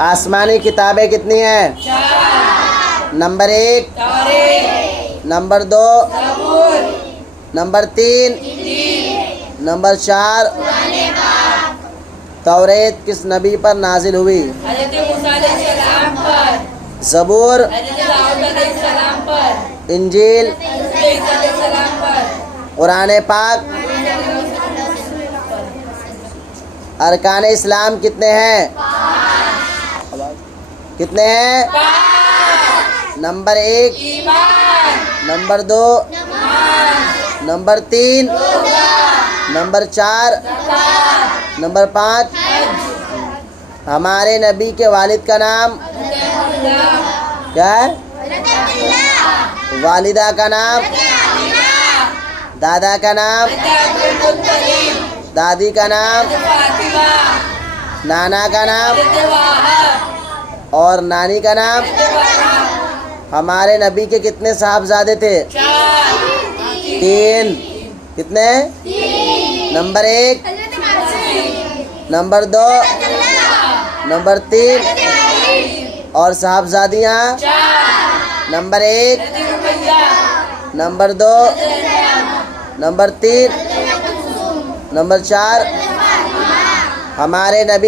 आसमानी किताबें कितनी हैं? 4। नंबर 1, तौरेत, नंबर 2, ज़बूर, नंबर 3, इंजील, नंबर 4। तौरेत किस नबी पर नाजिल हुई? हज़रत मूसा अलैहिस्सलाम पर, ज़बूर, हज़रत दाऊद अलैहिस्सलाम पर, इंजील, हज़रत ईसा अलैहिस्सलाम पर, कुरान पाक। अरकान इस्लाम कितने हैं? कितने हैं? 5। नंबर 1, ईमान, नंबर 2, ईमान, नंबर 3, रोज़ा, नंबर 4, ज़कात, नंबर 5। हज। हमारे नबी के वालिद का नाम क्या है? वालिदा का नाम, दादा का नाम, दादी का नाम, फातिमा, नाना का नाम वाहब, और नानी का नाम। हमारे नबी के कितने साहबजादे थे? 4। 3। कितने? नंबर 1, नंबर 2, नंबर 3 और साहबजादियाँ? 4। Number 1, number 2, number 3, number 4। हमारे नबी